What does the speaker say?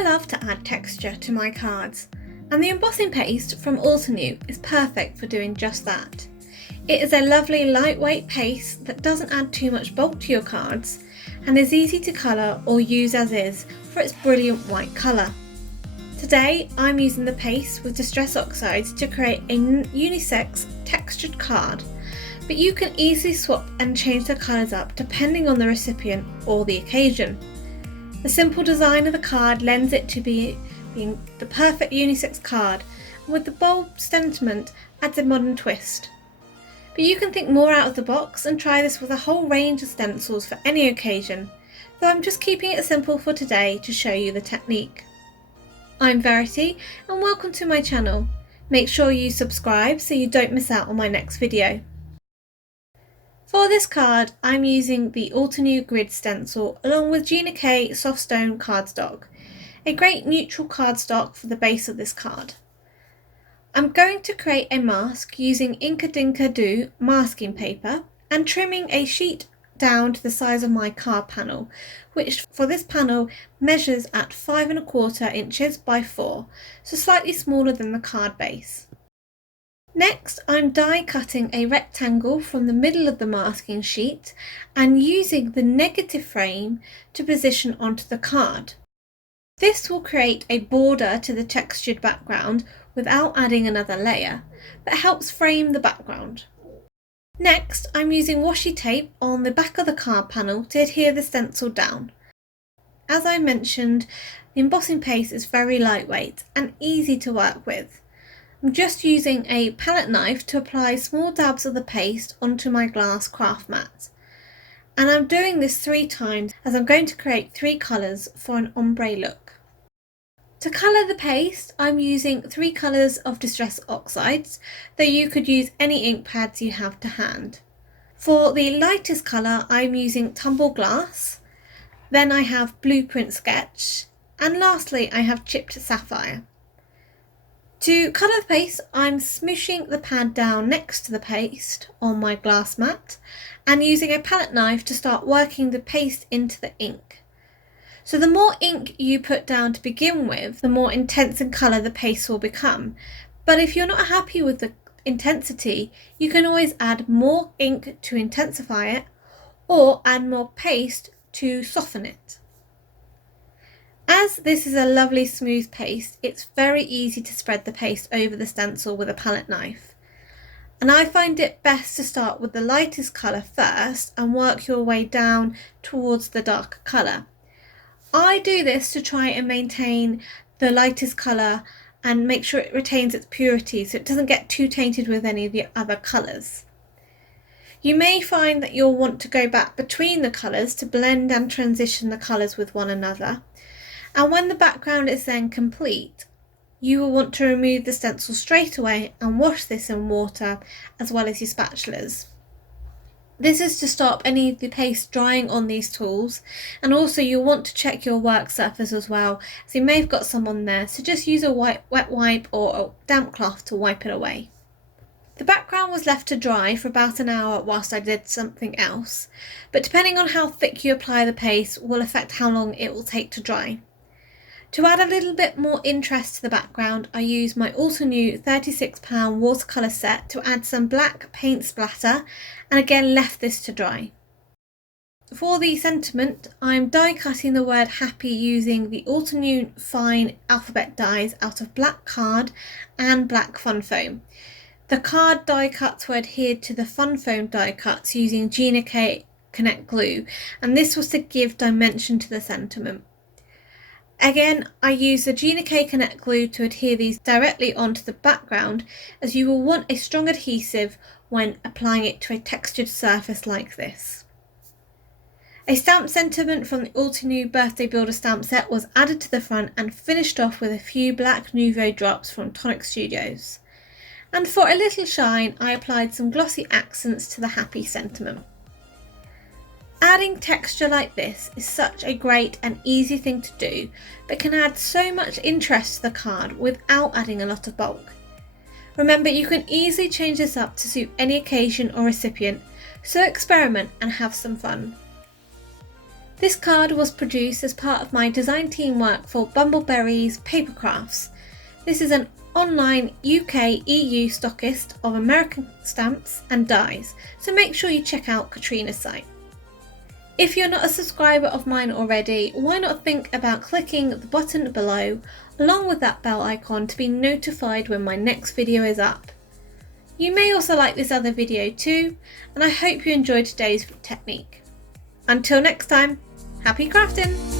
I love to add texture to my cards, and the embossing paste from Altenew is perfect for doing just that. It is a lovely lightweight paste that doesn't add too much bulk to your cards and is easy to colour or use as is for its brilliant white colour. Today I'm using the paste with Distress Oxides to create a unisex textured card, but you can easily swap and change the colours up depending on the recipient or the occasion. The simple design of the card lends it to being the perfect unisex card, and with the bold sentiment adds a modern twist. But you can think more out of the box and try this with a whole range of stencils for any occasion, though I'm just keeping it simple for today to show you the technique. I'm Verity and welcome to my channel. Make sure you subscribe so you don't miss out on my next video. For this card, I'm using the Altenew Grid stencil along with Gina Softstone Cardstock, a great neutral cardstock for the base of this card. I'm going to create a mask using Inka Dinka Do masking paper and trimming a sheet down to the size of my card panel, which for this panel measures at 5¼ inches by 4, so slightly smaller than the card base. Next, I'm die cutting a rectangle from the middle of the masking sheet and using the negative frame to position onto the card. This will create a border to the textured background without adding another layer, but helps frame the background. Next, I'm using washi tape on the back of the card panel to adhere the stencil down. As I mentioned, the embossing paste is very lightweight and easy to work with. I'm just using a palette knife to apply small dabs of the paste onto my glass craft mat. And I'm doing this 3 times as I'm going to create 3 colours for an ombre look. To colour the paste, I'm using 3 colours of Distress Oxides, though you could use any ink pads you have to hand. For the lightest colour, I'm using Tumbled Glass, then I have Blueprint Sketch, and lastly I have Chipped Saphire. To colour the paste, I'm smooshing the pad down next to the paste on my glass mat and using a palette knife to start working the paste into the ink. So the more ink you put down to begin with, the more intense in colour the paste will become. But if you're not happy with the intensity, you can always add more ink to intensify it or add more paste to soften it. As this is a lovely smooth paste, it's very easy to spread the paste over the stencil with a palette knife. And I find it best to start with the lightest colour first and work your way down towards the darker colour. I do this to try and maintain the lightest colour and make sure it retains its purity so it doesn't get too tainted with any of the other colours. You may find that you'll want to go back between the colours to blend and transition the colours with one another. And when the background is then complete, you will want to remove the stencil straight away and wash this in water as well as your spatulas. This is to stop any of the paste drying on these tools, and also you'll want to check your work surface as well, as you may have got some on there, so just use a wet wipe or a damp cloth to wipe it away. The background was left to dry for about an hour whilst I did something else, but depending on how thick you apply the paste will affect how long it will take to dry. To add a little bit more interest to the background, I used my Altenew £36 watercolour set to add some black paint splatter and again left this to dry. For the sentiment, I'm die cutting the word happy using the Altenew fine alphabet dies out of black card and black fun foam. The card die cuts were adhered to the fun foam die cuts using Gina Connect glue, and this was to give dimension to the sentiment. Again, I use the Gina Connect glue to adhere these directly onto the background, as you will want a strong adhesive when applying it to a textured surface like this. A stamp sentiment from the Altenew Birthday Builder stamp set was added to the front and finished off with a few black Nouveau drops from Tonic Studios. And for a little shine, I applied some glossy accents to the happy sentiment. Adding texture like this is such a great and easy thing to do, but can add so much interest to the card without adding a lot of bulk. Remember, you can easily change this up to suit any occasion or recipient, so experiment and have some fun. This card was produced as part of my design team work for Bumbleberry's Paper Crafts. This is an online UK EU stockist of American stamps and dies, so make sure you check out Katrina's site. If you're not a subscriber of mine already, why not think about clicking the button below along with that bell icon to be notified when my next video is up. You may also like this other video too, and I hope you enjoyed today's technique. Until next time, happy crafting!